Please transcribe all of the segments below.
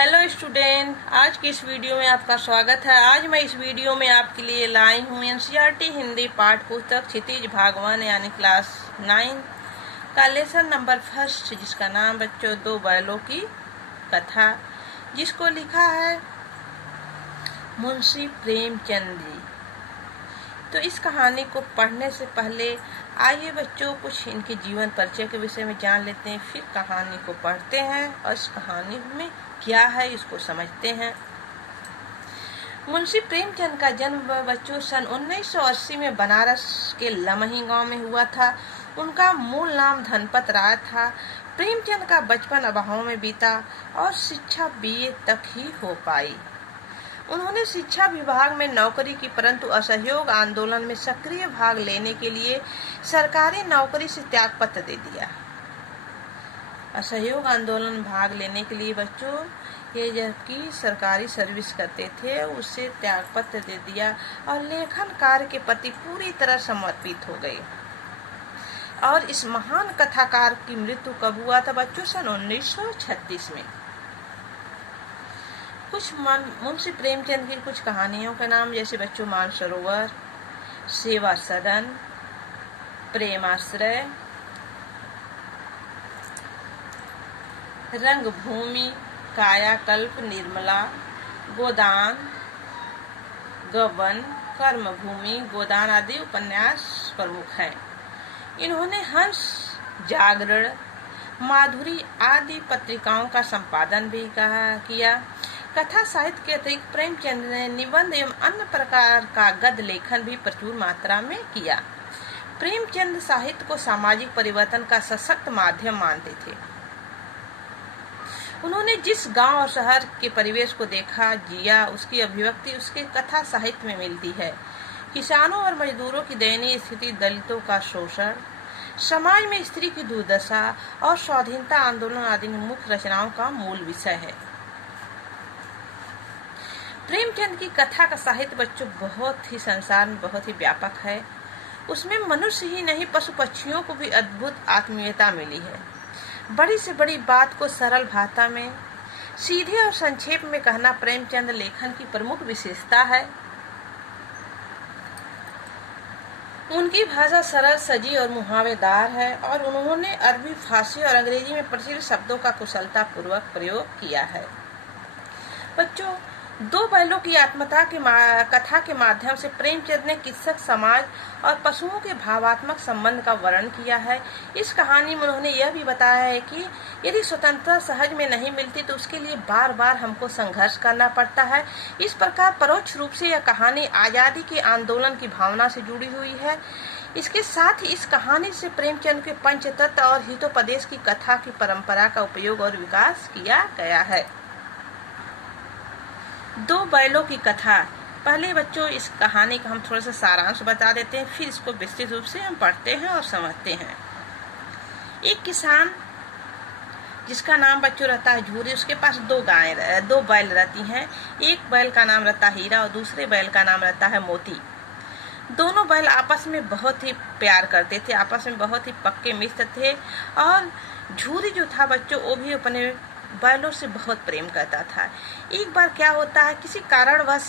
Hello student, आज की इस वीडियो में आपका स्वागत है। आज मैं इस वीडियो में आपके लिए लाई हूँ एनसीईआरटी हिंदी पाठ पुस्तक क्षितिज भाग 1 यानी क्लास 9 का लेसन नंबर फर्स्ट, जिसका नाम बच्चों दो बैलों की कथा, जिसको लिखा है मुंशी प्रेमचंद जी। तो इस कहानी को पढ़ने से पहले आइए बच्चों कुछ इनके जीवन परिचय के विषय में जान लेते हैं, फिर कहानी को पढ़ते हैं और इस कहानी में क्या है इसको समझते हैं। मुंशी प्रेमचंद का जन्म बच्चों सन 1980 में बनारस के लमही गांव में हुआ था। उनका मूल नाम धनपत राय था। प्रेमचंद का बचपन अभाव में बीता और शिक्षा बीए तक ही हो पाई। उन्होंने शिक्षा विभाग में नौकरी की, परंतु असहयोग आंदोलन में सक्रिय भाग लेने के लिए सरकारी नौकरी से त्यागपत्र दे दिया। असहयोग आंदोलन में भाग लेने के लिए बच्चों ये जबकि सरकारी सर्विस करते थे, उससे त्यागपत्र दे दिया और लेखन कार्य के प्रति पूरी तरह समर्पित हो गए। और इस महान कथाकार की मृत्यु कब हुआ था बच्चों? सन 1936 में। कुछ मुंशी प्रेमचंद की कुछ कहानियों के नाम जैसे बच्चों मानसरोवर, सेवा सदन, प्रेमाश्रय, रंगभूमि, कायाकल्प, निर्मला, गोदान, गबन, कर्मभूमि, गोदान आदि उपन्यास प्रमुख हैं। इन्होंने हंस, जागरण, माधुरी आदि पत्रिकाओं का संपादन भी किया। कथा साहित्य के अतिरिक्त प्रेमचंद ने निबंध एवं अन्य प्रकार का गद्य लेखन भी प्रचुर मात्रा में किया। प्रेमचंद साहित्य को सामाजिक परिवर्तन का सशक्त माध्यम मानते थे। उन्होंने जिस गांव और शहर के परिवेश को देखा, जिया, उसकी अभिव्यक्ति उसके कथा साहित्य में मिलती है। किसानों और मजदूरों की दयनीय स्थिति, दलितों का शोषण, समाज में स्त्री की दुर्दशा और स्वाधीनता आंदोलन आदि मुख्य रचनाओं का मूल विषय है। प्रेमचंद की कथा का साहित्य बच्चों बहुत ही संसार में बहुत ही व्यापक है। उसमें मनुष्य ही नहीं पशु पक्षियों को भी अद्भुत आत्मीयता मिली है। बड़ी से बड़ी बात को सरल भाषा में सीधे और संक्षेप में कहना प्रेमचंद लेखन की प्रमुख विशेषता है। उनकी भाषा सरल, सजी और मुहावरेदार है और उन्होंने अरबी, फारसी और अंग्रेजी में प्रचलित शब्दों का कुशलता पूर्वक प्रयोग किया है। बच्चों, दो बैलों की आत्मकथा कथा के माध्यम से प्रेमचंद ने किस्सक, समाज और पशुओं के भावात्मक संबंध का वर्णन किया है। इस कहानी में उन्होंने यह भी बताया है कि यदि स्वतंत्रता सहज में नहीं मिलती तो उसके लिए बार बार हमको संघर्ष करना पड़ता है। इस प्रकार परोक्ष रूप से यह कहानी आजादी के आंदोलन की भावना से जुड़ी हुई है। इसके साथ ही इस कहानी से प्रेमचंद के पंचतत्व और हितोपदेश की कथा की परंपरा का उपयोग और विकास किया गया है। दो बैलों की कथा। पहले बच्चों इस कहानी का हम थोड़ा सा सारांश बता देते हैं, फिर इसको विस्तृत रूप से हम पढ़ते हैं और समझते हैं। एक किसान जिसका नाम बच्चों रहता है झूरी, उसके पास दो बैल रहती हैं। एक बैल का नाम रहता है हीरा और दूसरे बैल का नाम रहता है मोती। दोनों बैल आपस में बहुत ही प्यार करते थे, आपस में बहुत ही पक्के मित्र थे। और झूरी जो था बच्चों, वो भी अपने बैलों से बहुत प्रेम करता था। एक बार क्या होता है, किसी कारणवश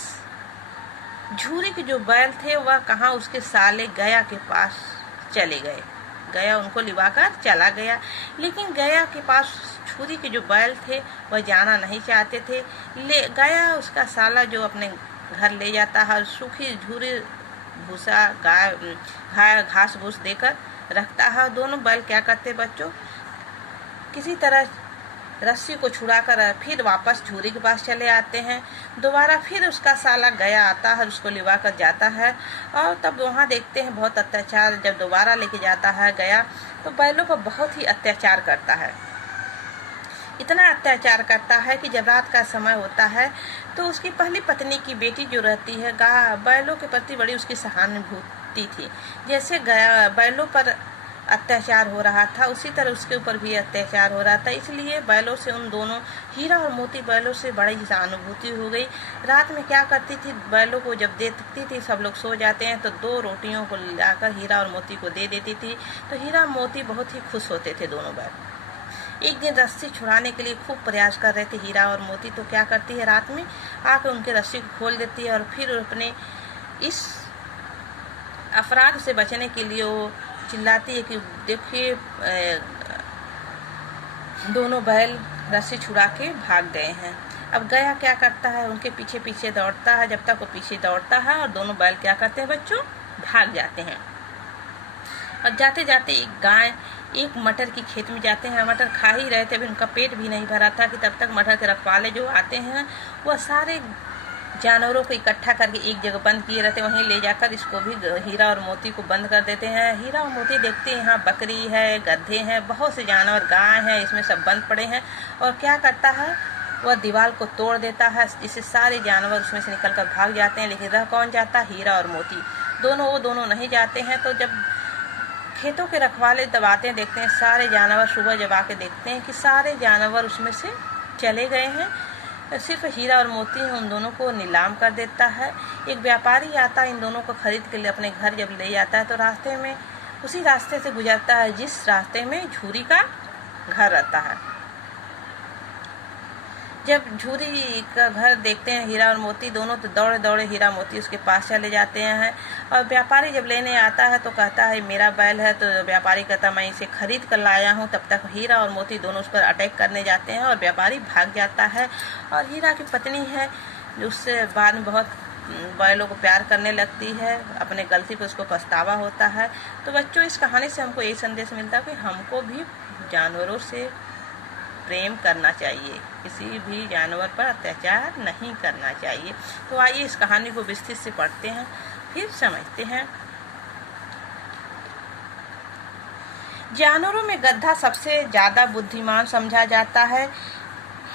झूरी के जो बैल थे वह कहाँ उसके साले गया के पास चले गए। गया उनको लिवाकर चला गया, लेकिन गया के पास झूरी के जो बैल थे वह जाना नहीं चाहते थे। गया उसका साला जो अपने घर ले जाता है और सूखी झूरी भूसा घास भूस देकर रखता है। दोनों बैल क्या करते बच्चों, किसी तरह रस्सी को छुड़ाकर फिर वापस झूरी के पास चले आते हैं। दोबारा फिर उसका साला गया आता है, उसको लिवा कर जाता है और तब वहाँ देखते हैं बहुत अत्याचार। जब दोबारा लेके जाता है गया तो बैलों पर बहुत ही अत्याचार करता है। इतना अत्याचार करता है कि जब रात का समय होता है तो उसकी पहली पत्नी की बेटी जो रहती है बैलों के प्रति बड़ी उसकी सहानुभूति थी। जैसे बैलों पर अत्याचार हो रहा था उसी तरह उसके ऊपर भी अत्याचार हो रहा था, इसलिए बैलों से उन दोनों हीरा और मोती बैलों से बड़ी सहानुभूति हो गई। रात में क्या करती थी, बैलों को जब देखती थी सब लोग सो जाते हैं तो 2 रोटियों को लाकर हीरा और मोती को दे देती थी, तो हीरा और मोती बहुत ही खुश होते थे दोनों बैल। एक दिन रस्सी छुड़ाने के लिए खूब प्रयास कर रहे थे हीरा और मोती, तो क्या करती है, रात में आकर उनके रस्सी को खोल देती है और फिर अपने इस अपराध से बचने के लिए वो चिल्लाती है कि देखिए दोनों बैल रस्सी छुड़ा के भाग गए हैं। अब गया क्या करता है, उनके पीछे पीछे दौड़ता है, जब तक वो पीछे दौड़ता है और दोनों बैल क्या करते हैं बच्चों, भाग जाते हैं। और जाते जाते एक गाय एक मटर की खेत में जाते हैं, मटर खा ही रहे थे, अभी उनका पेट भी नहीं भरा था कि तब तक मटर के रखवाले जो आते हैं वह सारे जानवरों को इकट्ठा करके एक जगह बंद किए रहते हैं, वहीं ले जाकर इसको भी हीरा और मोती को बंद कर देते हैं। हीरा और मोती देखते हैं यहाँ बकरी है, गधे हैं, बहुत से जानवर, गाय हैं, इसमें सब बंद पड़े हैं। और क्या करता है, वह दीवार को तोड़ देता है, जिससे सारे जानवर उसमें से निकलकर भाग जाते हैं। लेकिन रह कौन जाता है, हीरा और मोती। वो दोनों नहीं जाते हैं। तो जब खेतों के रखवाले दबाते हैं, देखते हैं सारे जानवर, सुबह जब आके देखते हैं कि सारे जानवर उसमें से चले गए हैं, सिर्फ हीरा और मोती उन दोनों को नीलाम कर देता है। एक व्यापारी आता है, इन दोनों को खरीद के लिए अपने घर जब ले जाता है तो रास्ते में उसी रास्ते से गुजरता है जिस रास्ते में झूरी का घर रहता है। जब झूरी का घर देखते हैं हीरा और मोती दोनों, तो दौड़े दौड़े हीरा मोती उसके पास चले जाते हैं। और व्यापारी जब लेने आता है तो कहता है मेरा बैल है, तो व्यापारी कहता मैं इसे खरीद कर लाया हूँ। तब तक हीरा और मोती दोनों उस पर अटैक करने जाते हैं और व्यापारी भाग जाता है। और हीरा की पत्नी है जो उससे बाद में बहुत बैलों को प्यार करने लगती है, अपने गलती पर उसको पछतावा होता है। तो बच्चों, इस कहानी से हमको यही संदेश मिलता है कि हमको भी जानवरों से प्रेम करना चाहिए, किसी भी जानवर पर अत्याचार नहीं करना चाहिए। तो आइए इस कहानी को विस्तृत से पढ़ते हैं, फिर समझते हैं। जानवरों में गधा सबसे ज़्यादा बुद्धिमान समझा जाता है।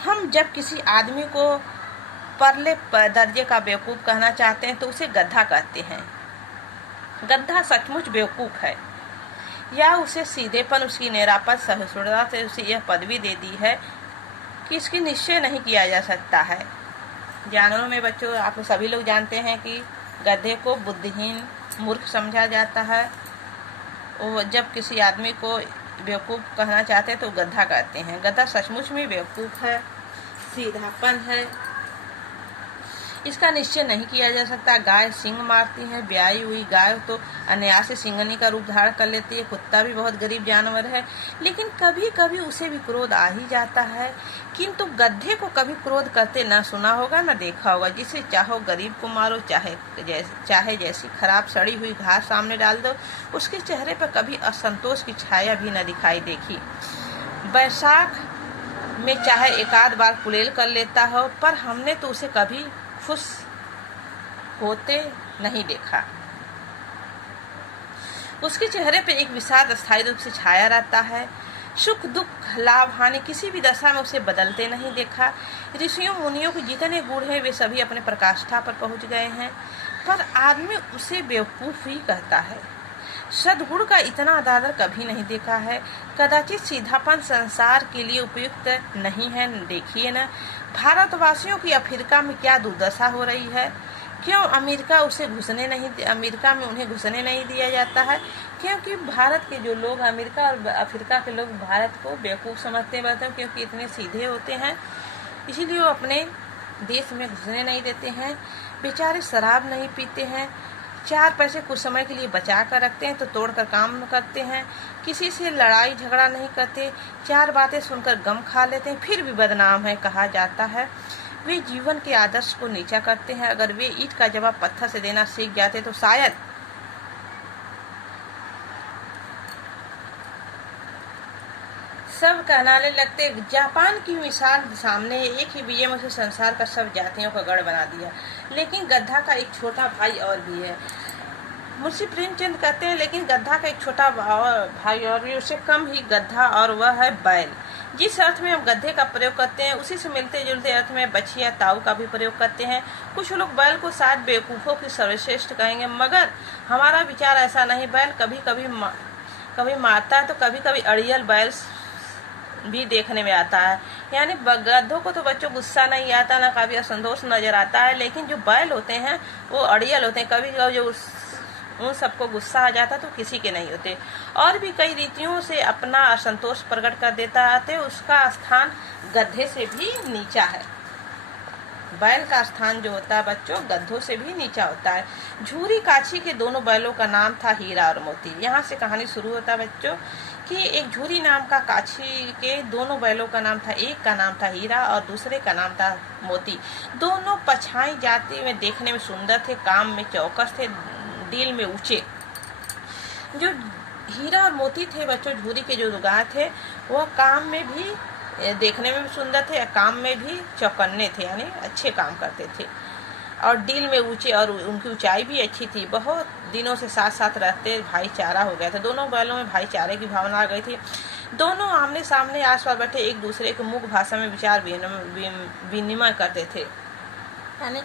हम जब किसी आदमी को परले दर्जे का बेवकूफ़ कहना चाहते हैं तो उसे गधा कहते हैं। गधा सचमुच बेवकूफ़ है, या उसे सीधेपन, उसकी नेरापत, सहिष्णुता से उसे यह पदवी दे दी है कि इसकी निश्चय नहीं किया जा सकता है। जानवरों में बच्चों आप सभी लोग जानते हैं कि गधे को बुद्धिहीन, मूर्ख समझा जाता है। वो जब किसी आदमी को बेवकूफ़ कहना चाहते हैं तो गधा कहते हैं। गधा सचमुच में बेवकूफ़ है, सीधापन है, इसका निश्चय नहीं किया जा सकता। गाय सींग मारती है, ब्याई हुई गाय तो अनायास से सींगनी का रूप धारण कर लेती है। कुत्ता भी बहुत गरीब जानवर है, लेकिन कभी कभी उसे भी क्रोध आ ही जाता है। किंतु गधे को कभी क्रोध करते न सुना होगा न देखा होगा। जिसे चाहो गरीब को मारो, चाहे जैसी खराब सड़ी हुई घास सामने डाल दो, उसके चेहरे पर कभी असंतोष की छाया भी न दिखाई देखी। बैसाख में चाहे एकाध बार कुलेल कर लेता हो, पर हमने तो उसे कभी खुश होते नहीं देखा। उसके चेहरे पे एक विषाद स्थायी रूप से छाया रहता है। सुख दुख, लाभ हानि किसी भी दशा में उसे बदलते नहीं देखा। ऋषियों मुनियों के जितने गुण हैं वे सभी अपने प्रकाष्ठा पर पहुंच गए हैं, पर आदमी उसे बेवकूफ़ ही कहता है। सद्गुण का इतना आदर कभी नहीं देखा है। कदाचित सीधापन संसार के लिए उपयुक्त नहीं है। देखिए न, भारतवासियों की अफ्रीका में क्या दुर्दशा हो रही है। क्यों अमेरिका में उन्हें घुसने नहीं दिया जाता है? क्योंकि भारत के जो लोग, अमेरिका और अफ्रीका के लोग भारत को बेवकूफ़ समझते हैं, क्योंकि इतने सीधे होते हैं, इसीलिए वो अपने देश में घुसने नहीं देते हैं। बेचारे शराब नहीं पीते हैं, 4 पैसे कुछ समय के लिए बचा कर रखते हैं तो तोड़ कर काम करते हैं। किसी से लड़ाई झगड़ा नहीं करते, 4 बातें सुनकर गम खा लेते हैं, फिर भी बदनाम है कहा जाता है। वे जीवन के आदर्श को नीचा करते हैं। अगर वे ईंट का जवाब पत्थर से देना सीख जाते तो शायद सब कहलाने लगते। जापान की मिसाल सामने है, एक ही बीजे में से संसार का सब जातियों का गढ़ बना दिया। लेकिन गधा का एक छोटा भाई और भी है। मुंशी प्रेमचंद कहते हैं लेकिन गधा का एक छोटा भाई और भी, उससे कम ही गधा, और वह है बैल। जिस अर्थ में हम गधे का प्रयोग करते हैं उसी से मिलते जुलते अर्थ में बछिया, ताऊ का भी प्रयोग करते हैं। कुछ लोग बैल को शायद बेवकूफ़ों की सर्वश्रेष्ठ कहेंगे, मगर हमारा विचार ऐसा नहीं। बैल कभी कभी मारता है तो कभी कभी अड़ियल बैल भी देखने में आता है। यानी गधों को तो बच्चों गुस्सा नहीं आता, ना कभी असंतोष नजर आता है, लेकिन जो बैल होते हैं वो अड़ियल होते हैं। कभी कभी जो उन सबको गुस्सा आ जाता तो किसी के नहीं होते। और भी कई रीतियों से अपना असंतोष प्रकट कर देता है। उसका स्थान गधे से भी नीचा है। बैल का स्थान जो होता है बच्चों गधों से भी नीचा होता है। झूरी काछी के दोनों बैलों का नाम था हीरा और मोती। यहाँ से कहानी शुरू होता है बच्चों कि एक झूरी नाम का काछी के दोनों बैलों का नाम था, एक का नाम था हीरा और दूसरे का नाम था मोती। दोनों पछाई जाति में देखने में सुंदर थे, काम में चौकस थे, दिल में ऊंचे। जो हीरा और मोती थे बच्चों, झूरी के जो गाय थे वह काम में भी देखने में भी सुंदर थे, काम में भी चौकन्ने थे, यानी अच्छे काम करते थे और दिल में ऊंचे, और उनकी ऊंचाई भी अच्छी थी। बहुत दिनों से साथ साथ रहते भाईचारा हो गया था। दोनों बैलों में भाईचारे की भावना आ गई थी। दोनों आमने सामने आसपास बैठे एक दूसरे के मुख भाषा में विचार विनिमय करते थे, यानी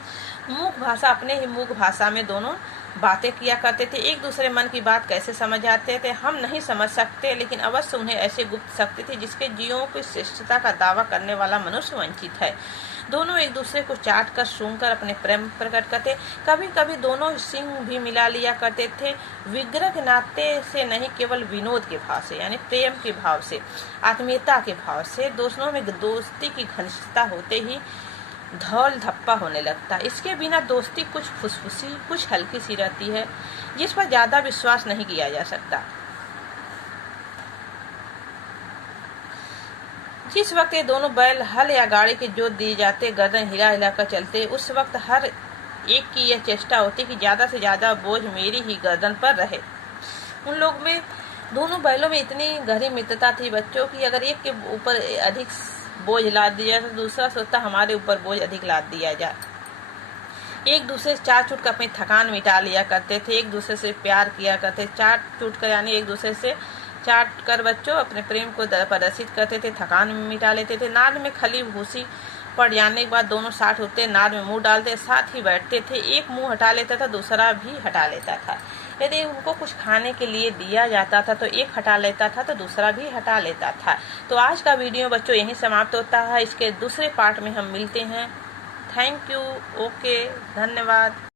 मुख भाषा, अपने ही मुख भाषा में दोनों बातें किया करते थे। एक दूसरे मन की बात कैसे समझ आते थे हम नहीं समझ सकते, लेकिन अवश्य उन्हें ऐसे गुप्त शक्ति थी जिसके जीवों की श्रेष्ठता का दावा करने वाला मनुष्य वंचित है। दोनों एक दूसरे को चाट कर सूंघ कर अपने प्रेम प्रकट करते। कभी कभी दोनों सिंह भी मिला लिया करते थे, विग्रह के नाते से नहीं, केवल विनोद के भाव से, यानी प्रेम के भाव से, आत्मीयता के भाव से। दोस्तों में दोस्ती की घनिष्ठता होते ही धौल धप्पा होने लगता। इसके बिना दोस्ती कुछ फुसफुसी, कुछ हल्की सी रहती है, जिस पर ज्यादा विश्वास नहीं किया जा सकता। जिस वक्त ये दोनों बैल हल या गाड़ी के जोत दिए जाते, गर्दन हिला हिला कर चलते, उस वक्त हर एक की यह चेष्टा होती कि ज्यादा से ज्यादा बोझ मेरी ही गर्दन पर रहे। उन लोग में, दोनों बैलों में इतनी गहरी मित्रता थी बच्चों की अगर एक के ऊपर अधिक बोझ लाद दिया तो दूसरा सोचता हमारे ऊपर बोझ अधिक लाद दिया जाए। एक दूसरे से चाट चूट कर अपनी थकान मिटा लिया करते थे, एक दूसरे से प्यार किया करते, चाट चूट कर यानी एक दूसरे से चाट कर बच्चों अपने प्रेम को प्रदर्शित करते थे, थकान मिटा लेते थे। नाद में खली भूसी पड़ जाने के बाद दोनों साथ होते, नाद में मुंह डालते, साथ ही बैठते थे। एक मुंह हटा लेता था, दूसरा भी हटा लेता था। यदि उनको कुछ खाने के लिए दिया जाता था तो एक हटा लेता था तो दूसरा भी हटा लेता था। तो आज का वीडियो बच्चों यहीं समाप्त होता है। इसके दूसरे पार्ट में हम मिलते हैं। Thank you. ओके, धन्यवाद।